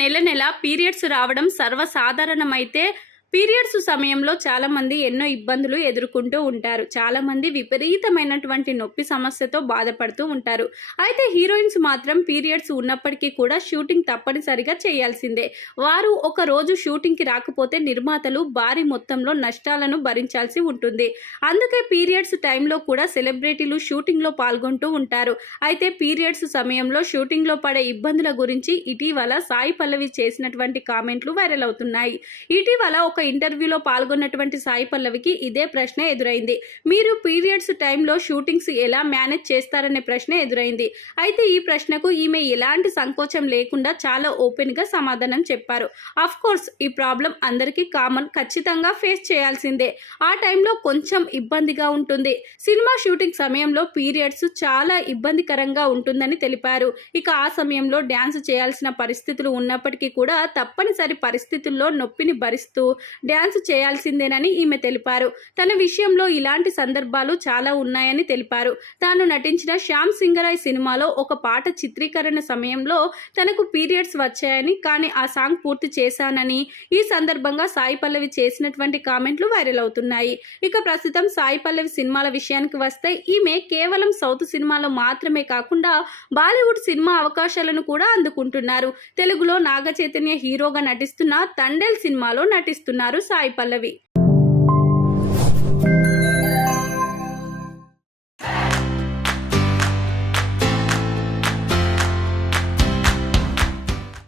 నెల నెల పీరియడ్స్ రావడం సర్వసాధారణమైతే పీరియడ్స్ సమయంలో చాలామంది ఎన్నో ఇబ్బందులు ఎదుర్కొంటూ ఉంటారు. చాలామంది విపరీతమైనటువంటి నొప్పి సమస్యతో బాధపడుతూ ఉంటారు. అయితే హీరోయిన్స్ మాత్రం పీరియడ్స్ ఉన్నప్పటికీ కూడా షూటింగ్ తప్పనిసరిగా చేయాల్సిందే. వారు ఒక రోజు షూటింగ్కి రాకపోతే నిర్మాతలు భారీ మొత్తంలో నష్టాలను భరించాల్సి ఉంటుంది. అందుకే పీరియడ్స్ టైంలో కూడా సెలబ్రిటీలు షూటింగ్లో పాల్గొంటూ ఉంటారు. అయితే పీరియడ్స్ సమయంలో షూటింగ్లో పడే ఇబ్బందుల గురించి ఇటీవల సాయి పల్లవి చేసినటువంటి కామెంట్లు వైరల్ అవుతున్నాయి. ఇటీవల ఒక ఇంటర్వ్యూలో పాల్గొన్నటువంటి సాయి పల్లవికి ఇదే ప్రశ్న ఎదురైంది. మీరు పీరియడ్స్ టైంలో షూటింగ్స్ ఎలా మేనేజ్ చేస్తారనే ప్రశ్న ఎదురైంది. అయితే ఈ ప్రశ్నకు ఈమె ఎలాంటి సంకోచం లేకుండా చాలా ఓపెన్ గా సమాధానం చెప్పారు. అఫ్ కోర్స్ ఈ ప్రాబ్లం అందరికీ కామన్, ఖచ్చితంగా ఫేస్ చేయాల్సిందే. ఆ టైంలో కొంచెం ఇబ్బందిగా ఉంటుంది. సినిమా షూటింగ్ సమయంలో పీరియడ్స్ చాలా ఇబ్బందికరంగా ఉంటుందని తెలిపారు. ఇక ఆ సమయంలో డ్యాన్స్ చేయాల్సిన పరిస్థితులు ఉన్నప్పటికీ కూడా తప్పనిసరి పరిస్థితుల్లో నొప్పిని భరిస్తూ డ్యాన్స్ చేయాల్సిందేనని ఈమె తెలిపారు. తన విషయంలో ఇలాంటి సందర్భాలు చాలా ఉన్నాయని తెలిపారు. తాను నటించిన శ్యామ్ సింగరాయ్ సినిమాలో ఒక పాట చిత్రీకరణ సమయంలో తనకు పీరియడ్స్ వచ్చాయని, కానీ ఆ సాంగ్ పూర్తి చేశానని ఈ సందర్భంగా సాయి పల్లవి చేసినటువంటి కామెంట్లు వైరల్ అవుతున్నాయి. ఇక ప్రస్తుతం సాయి పల్లవి సినిమాల విషయానికి వస్తే ఈమె కేవలం సౌత్ సినిమాలో మాత్రమే కాకుండా బాలీవుడ్ సినిమా అవకాశాలను కూడా అందుకుంటున్నారు. తెలుగులో నాగ చైతన్య హీరోగా నటిస్తున్న తండేల్ సినిమాలో నటిస్తున్నారు సాయి పల్లవి.